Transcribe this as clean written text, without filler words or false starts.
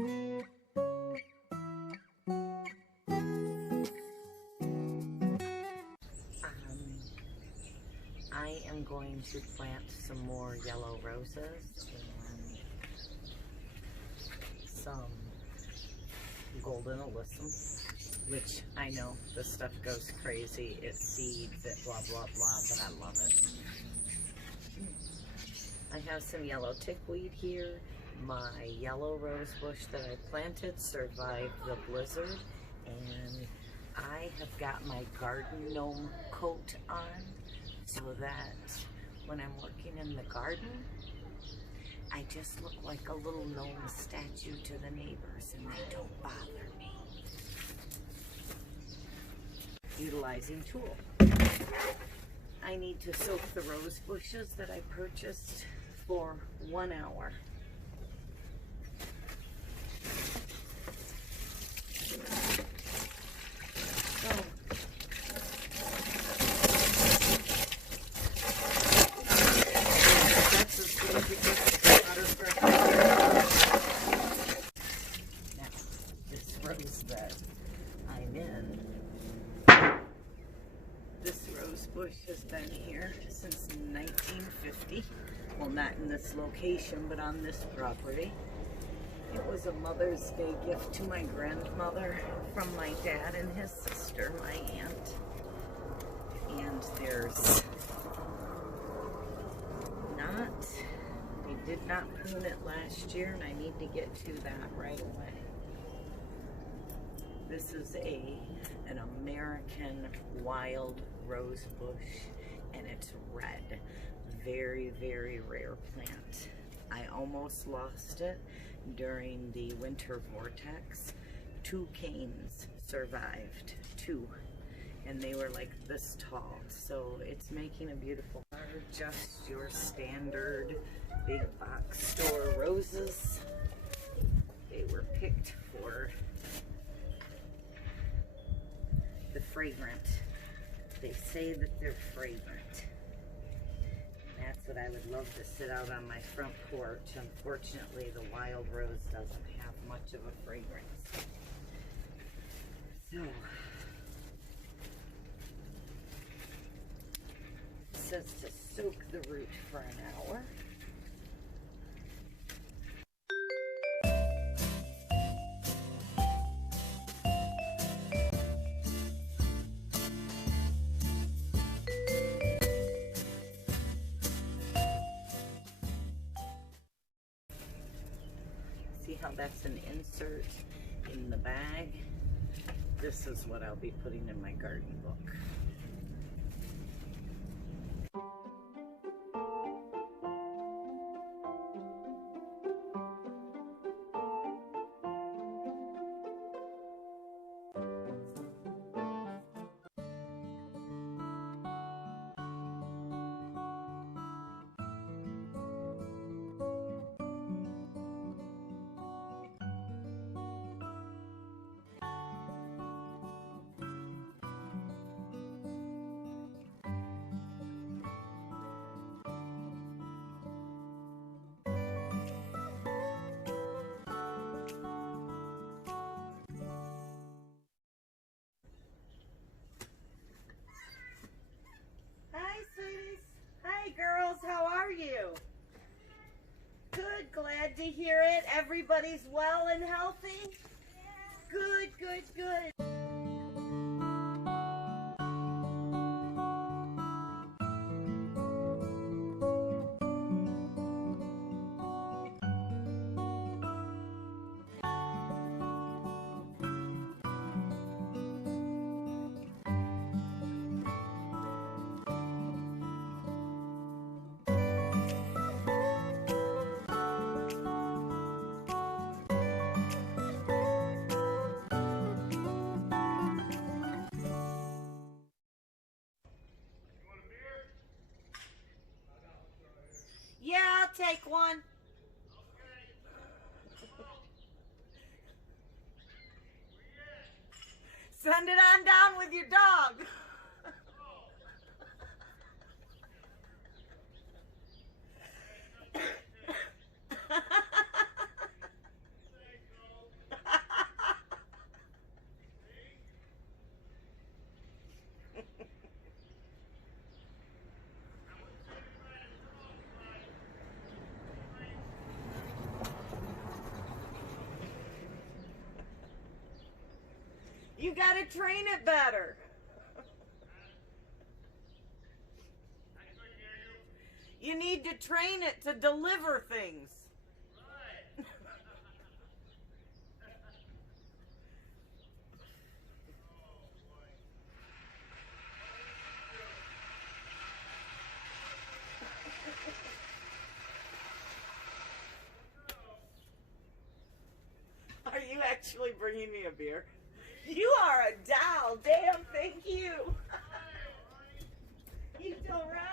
I am going to plant some more yellow roses and some golden alyssum, which I know this stuff goes crazy. It seeds, it blah, blah, blah, but I love it. I have some yellow tickweed here. My yellow rose bush that I planted survived the blizzard, and I have got my garden gnome coat on so that when I'm working in the garden, I just look like a little gnome statue to the neighbors and they don't bother me. Utilizing tool. I need to soak the rose bushes that I purchased for 1 hour. Bush has been here since 1950. Well, not in this location, but on this property. It was a Mother's Day gift to my grandmother from my dad and his sister, my aunt. And there's not, they did not prune it last year, and I need to get to that right away. This is an American wild rose bush, and it's red. Very, very rare plant. I almost lost it during the winter vortex. 2 canes survived, 2, and they were like this tall. So it's making a beautiful, just your standard big box store roses. They were picked for the fragrant. They say that they're fragrant. And that's what I would love to sit out on my front porch. Unfortunately, the wild rose doesn't have much of a fragrance. So, it says to soak the root for an hour. See how that's an insert in the bag? This is what I'll be putting in my garden book. Girls, how are you? Good, glad to hear it. Everybody's well and healthy? Good, good, good. Yeah, I'll take one. Send it on down with your dog. You gotta train it better. You need to train it to deliver things. Right. Are you actually bringing me a beer? You are a doll. Damn, thank you. You don't run.